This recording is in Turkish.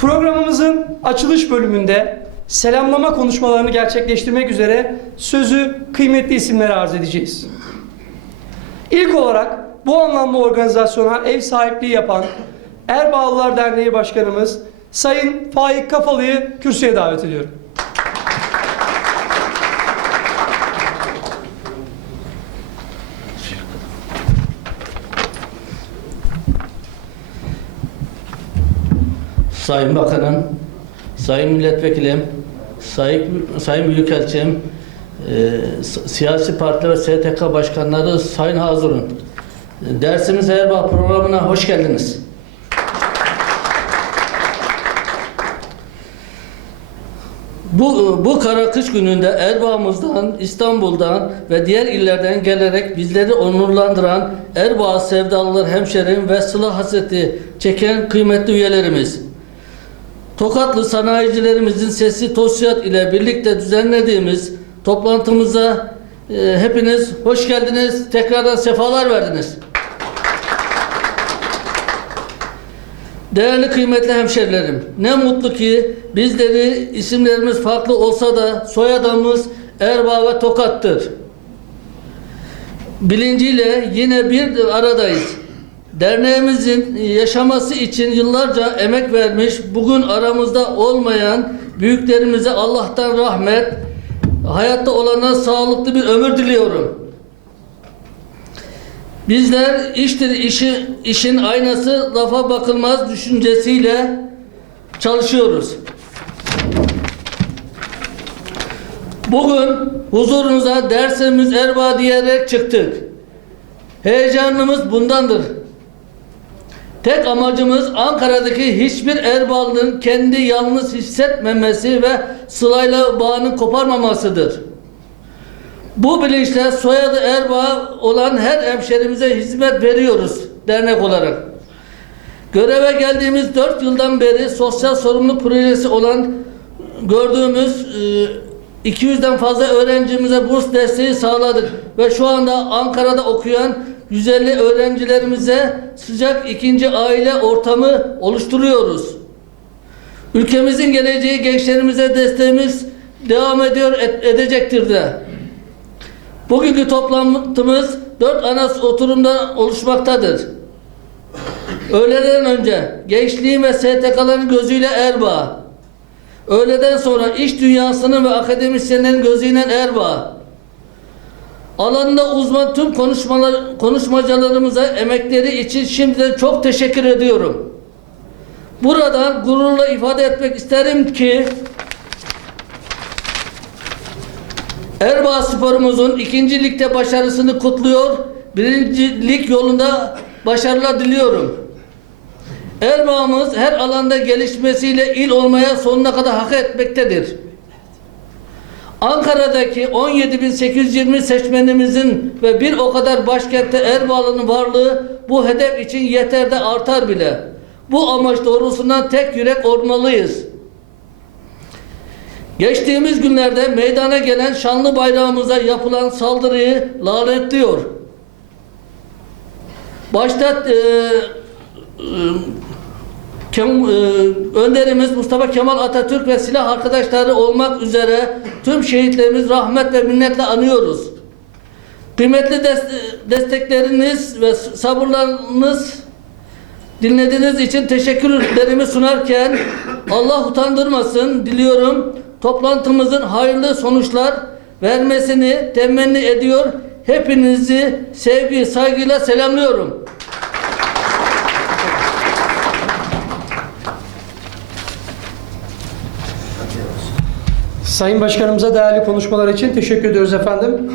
Programımızın açılış bölümünde selamlama konuşmalarını gerçekleştirmek üzere sözü kıymetli isimlere arz edeceğiz. İlk olarak bu anlamda organizasyona ev sahipliği yapan Erbağlılar Derneği Başkanımız Sayın Faik Kafalı'yı kürsüye davet ediyorum. Sayın Bakanım, Sayın Milletvekilim, Sayın, Sayın Büyükelçim, e, siyasi parti ve STK başkanları, Sayın Hazırın. E, Dersimiz Erbaa programına hoş geldiniz. Bu, bu kara kış gününde Erbaa'mızdan, İstanbul'dan ve diğer illerden gelerek bizleri onurlandıran Erbaa sevdalılar hemşerim ve sıla hasreti çeken kıymetli üyelerimiz. Tokatlı sanayicilerimizin sesi TOSİAD ile birlikte düzenlediğimiz toplantımıza e, hepiniz hoş geldiniz. Tekrardan sefalar verdiniz. Değerli kıymetli hemşerilerim, ne mutlu ki bizleri isimlerimiz farklı olsa da soyadımız Erbaa ve Tokat'tır. Bilinciyle yine bir aradayız. Derneğimizin yaşaması için yıllarca emek vermiş, bugün aramızda olmayan büyüklerimize Allah'tan rahmet, hayatta olana sağlıklı bir ömür diliyorum. Bizler iştir işi, işin aynası lafa bakılmaz düşüncesiyle çalışıyoruz. Bugün huzurunuza dersimiz Erbaa diyerek çıktık. Heyecanımız bundandır. Tek amacımız Ankara'daki hiçbir Erbağlı'nın kendi yalnız hissetmemesi ve sılayla bağını koparmamasıdır. Bu bilinçle soyadı Erbaa olan her hemşerimize hizmet veriyoruz dernek olarak. Göreve geldiğimiz 4 yıldan beri sosyal sorumluluk projesi olan gördüğümüz e, 200'den fazla öğrencimize burs desteği sağladık ve şu anda Ankara'da okuyan 150 öğrencilerimize sıcak ikinci aile ortamı oluşturuyoruz. Ülkemizin geleceği gençlerimize desteğimiz devam ediyor edecektir de. Bugünkü toplantımız dört ana oturumdan oluşmaktadır. Öğleden önce gençliğin ve STK'ların gözüyle Erbaa. Öğleden sonra iş dünyasının ve akademisyenlerin gözüyle Erbaa. Alanında uzman tüm konuşmalar, konuşmacılarımıza emekleri için şimdiden çok teşekkür ediyorum. Buradan gururla ifade etmek isterim ki Erbaa sporumuzun ikinci ligde başarısını kutluyor. Birinci lig yolunda başarılar diliyorum. Erbaa'mız her alanda gelişmesiyle il olmaya sonuna kadar hak etmektedir. Ankara'daki 17.820 seçmenimizin ve bir o kadar başkentte Erbağlı'nın varlığı bu hedef için yeter de artar bile. Bu amaç doğrultusunda tek yürek olmalıyız. Geçtiğimiz günlerde meydana gelen şanlı bayrağımıza yapılan saldırıyı lanetliyor. Başta e, Kem, e, önderimiz Mustafa Kemal Atatürk ve silah arkadaşları olmak üzere tüm şehitlerimiz rahmet ve minnetle anıyoruz. Kıymetli des- destekleriniz ve sabırlarınız dinlediğiniz için teşekkürlerimi sunarken Allah utandırmasın diliyorum. Toplantımızın hayırlı sonuçlar vermesini temenni ediyor. Hepinizi sevgi, saygıyla selamlıyorum. Sayın Başkanımıza değerli konuşmalar için teşekkür ediyoruz efendim.